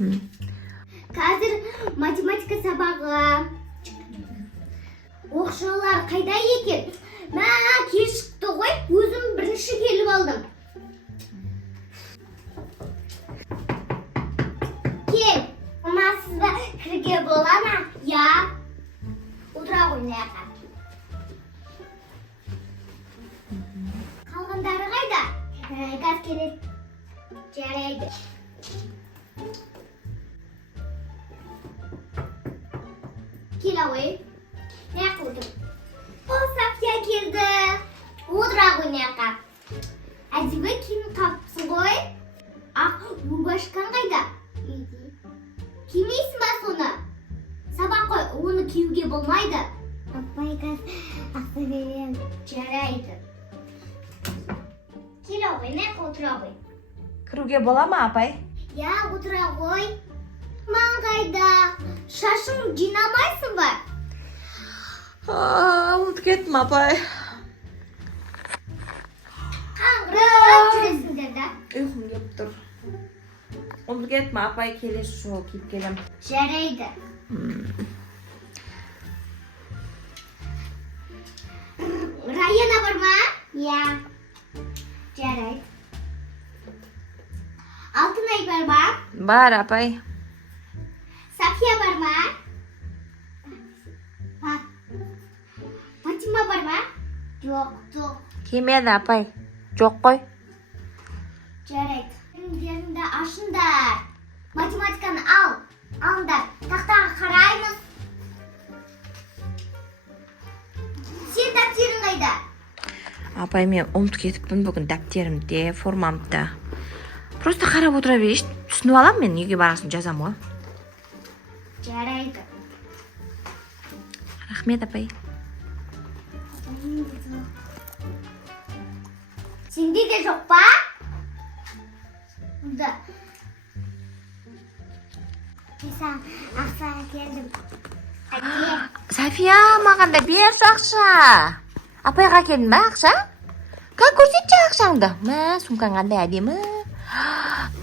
Қазір математика сабағы. Оқушылар қайда екен? Мә, кеш шықты ғой, өзім бірінші келіп алдым. Кел, мамасыз ба кіруге бола ма? Я. Отыра ойнайық. Қалғандары қайда? Газ келеді. Жарайды. Кел ауай. Ne koydum? Safya girdi. Odra oynayaka. Acaba kim kapsın koy? Ah, bu başkan kayda. Kim ismi onu? Sabah koy, onu kiyuge bulmaydı. Apay gaz, aklı vereyim. Жарайды. Kil oy, ne otura koy? Кіруге бола ма, апай? Ya, otura koy. Man kayda. Şaşın cinamaysın var. Ұмытып кеттім, апай. Қаңғырып жүресіңдер да? Ұйқым келіп тұр. Ұмытып кеттім, апай, келесі жолы киіп келем. Жарайды. Раяна бар ма? Я. Жарайды. Алтынай бар ма? Бар, апай. Сафия бар ма? Бар. Фатима бар ма? Жоқ. Келмеді, апай. Жоқ қой. Жарайды. Өңдеріңді ашыңдар. Математиканы ал. Алыңдар. Тақтаға қараймыз. Сен дәптерің қайда? Апай, мен ұмытып кетіппін бүгін дәптерімде, формамды. Просто қарап отыра берейші. Түсініп алам, мен үйге барасын жазам ғой. Жарайды. Рахмет, апай. Сенде де жоқ па? Да. Мен ақша келдім. Әке. София, маған да берші ақша. Апайға келдің ба ақша? Көрсетші ақшаңды. Мә, сумкаң қандай әдемі.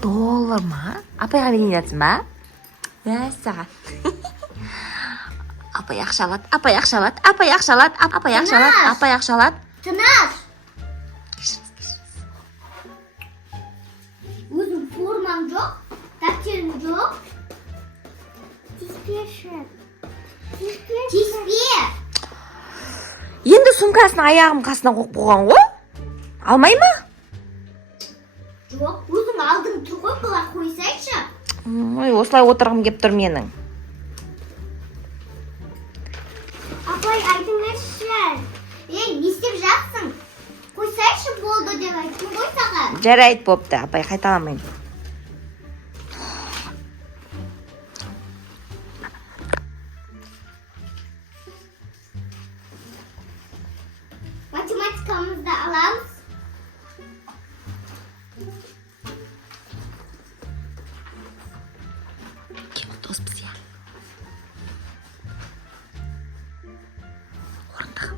$1 ма? Апайға берейін жатсың ба? Мәссаған. Апай ақшалат, апай ақшалат, апай ақшалат, апай ақшалат, апай ақшалат. Тынаш. Өзім формам жоқ, дәптерім жоқ. Тиспеші. Тиспе. Енді сумкасын аяғым қасына қойып қойған ғой? Алмай ма? Жоқ, өзің алдың тұр ғой, бұлар қойсайшы. Ой, осылай отырғым кеп тұр менің. Апай, айтыңызшы. Не істеп жатсың? Қойсайшы болды деп айттым ғой саған. Жарайды бопты, апай, қайталамайын. Математикамызды аламыз. Кем доспыз я. Орында.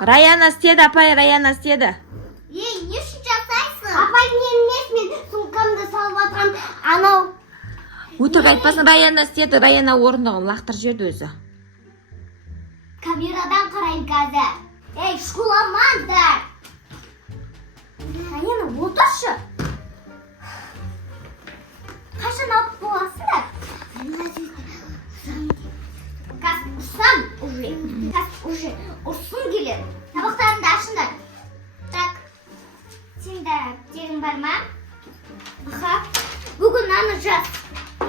Раяна істеді, апай, Раяна істеді. Не үшін жасайсың? Апай, мен емес, мен сумкамды салып атырам. Анау. Өтірік айтпасын, Раяна істеді. Раяна орындығын лақтыр жерді өзі. Камерадан қарайын қазір. Ей, шуламаңдар. Раяна, отыршы. Қашан алып боласыңдар? Газ ұрсам уже. Газ уже ұрсын келер. Табақтарыңды ашыңдар. Так. Сен дәптерің бар ма? Аха. Бүгін аны жаз.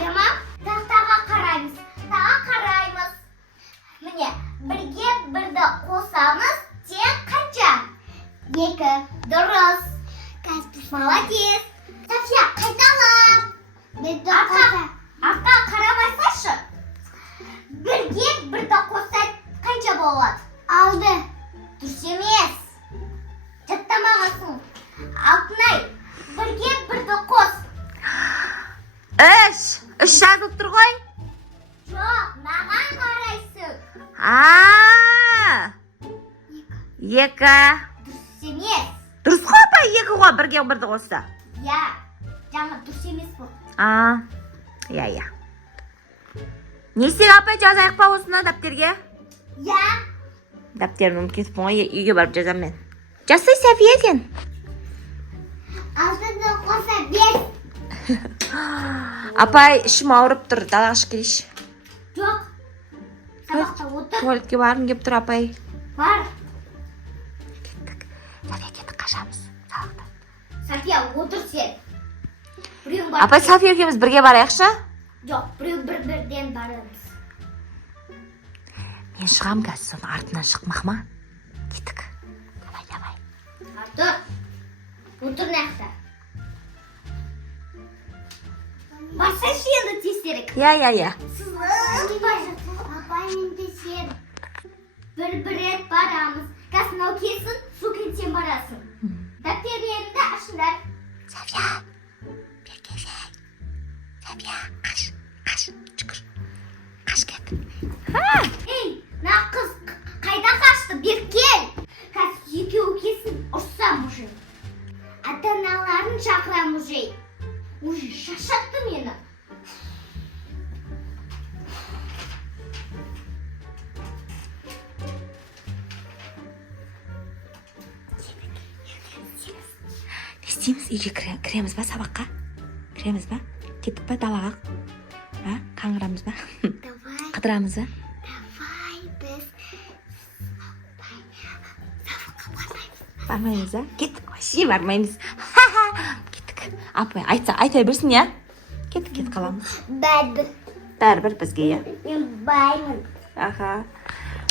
Яма? Тақтаға қараймыз. Тағы қараймыз. Міне, бірге бірді қосамыз. Тең қанша? 2. Дұрыс. Молодец. София, қайтала. Арқа қарамайсайшы. Бірге бірді қосай қанша болады? 6. Дұрыс емес. Жаттамағасың. Алтынай, бірге бірді қос. 3 жазылып тұр ғой. Жоқ, маған қарайсың. 2. Дұрыс емес. Дұрыс қой апай, екі ғой, бірге бірді қосса. Я, жаңа дұрыс емес бұл. Иә. Не істейік апай, жазайық па осына дәптерге? Я. Дәптерімді кетіп ғой, үйге барып жазам мен. Жасай Сәфия сен. Алтыны қоса 5. Апай, ішім ауырып тұр, далаға шығып келейінші. Жоқ. Сабақта отыр. Туалетке барғым келіп тұр апай. Бар. Кеттік. Сәфия кеттік, қашамыз. Сабақта. Сафия, отыр сен. Біреуің бар. Апай, Сафия екеуміз бірге барайықшы? Жоқ, біреу бір-бірден барамыз. Мен шығам қазір, соның артынан шықмақ ма? Кеттік. Давай. Артур. Отыр нақта. Барсайшы енді тестерік. Иә. Апай мен де сен. Бір рет барамыз. Қасынау кесін, су кетсен барасың. Дәптерлеріңді ашыңдар. Сәфия, бер келсей. Сәфия, қаш, жүгір. Қаш кет. Ей, на қыз қайда қашты? Бер кел. Қазір екеуі кесін, ұрса мұжын. Ата-аналарын шақыра мұжей. Уже шашатты мені. Не істейміз? Үйге кіреміз ба сабаққа? Кіреміз ба? Кеттік па далаға? Қаңғырамыз ба? Қыдырамыз ба? Давай біз Бармаймыз ба? Кеттік, вообще бармаймыз. Кеттік. Апай, айта берсін, я? Кеттік қаламыз. Бәрібір бізге, я? Мен баймын.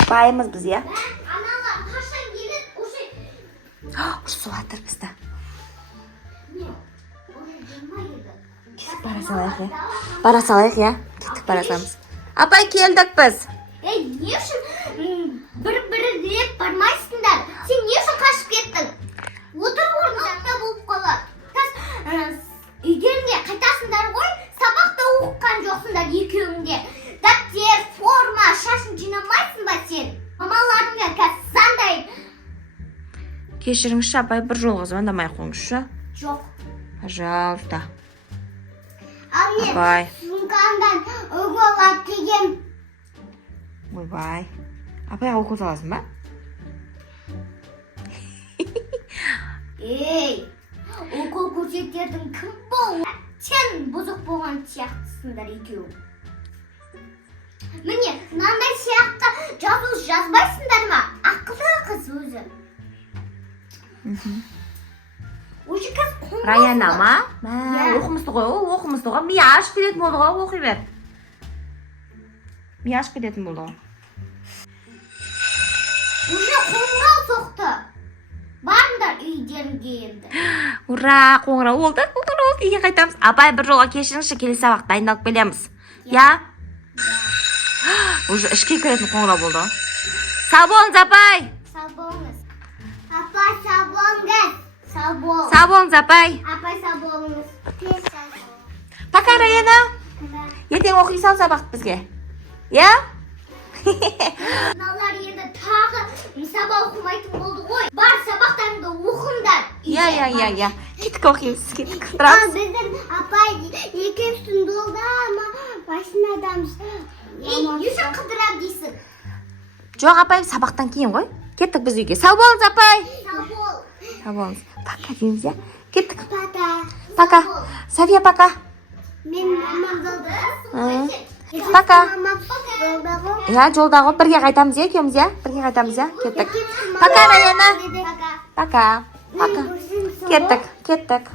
Байымыз біз, я? Аналар қашан келеді? Уже Ұрсып атыр бізді. уже 20 еді. Кеттік бара салайық, я? Кеттік бара саламыз. Апай, келдік біз. Ей, не үшін бір рет бармайсыңдар? Сен не үшін қашып кеттің? Отыр орнында болып қалады. Үйдеріңе қайтасыңдар ғой, сабақта оқыған жоқсыңдар екеуіңде. Дәптер, форма, шашын жинамайсың ба сен? Мамаларыңа қазір сандайын. Кешіріңізші, апай, бір жолға звондамай қойыңызшы. Жоқ. Пожалуйста. Ал мен Апай. сумкамдан укол алып келгем. Ойбай. Апайға укол саласың ба? Ей, укол көрсетердің кім бол? Сен бұзық болған сияқтысыңдар екеуі. Міне, мынандай сияққа жазбайсыңдар ма? Ақылы қыз өзі. Уже қазір қоңырау. Раяна ма? Иә. Оқымызды ғой, оқымызды ғой. Мия ашып кететін болды ғой, оқи бер. Мия ашып кететін болды ғой. Уже қоңырау соқты. Барыңдар үйдеріңге енді. Ура, қоңырау болды, үйге қайтамыз. Апай, бір жолға кешіріңізші, келесі сабақ дайындалып келеміз. Я? Уже ішке кіретін қоңырау болды ғой. Сау болыңыз, апай. Сау болыңыз. Апай, сау болыңыз. Сау бол. Сау болыңыз, апай. Апай, сау болыңыз. Пока, Раяна. Ертең оқи сал сабақ бізге. Я? Мыналар енді тағы сабақ оқымайтын болды ғой. Бар сабақтарыңды оқыңдар. Я. Кеттік оқимыз, кеттік. Ал Тұрамыз. біздің апай екеуміздің долда ама машинадамыз. Ей, не үшін қыдырам дейсің? Жоқ, апай, сабақтан кейін ғой. Кеттік біз үйге. Сау болыңыз, апай. Сау бол. Сау болыңыз. Пока дейміз, я? Кеттік. Пока. София, пока. Мен мамам жолда. Пока. Мамам жолда ғой. Я, жолда ғой. Бірге қайтамыз, я, екеуміз, я? Бірге қайтамыз, я? Кеттік. Пока, Раяна. Пока. Пока. Кеттік.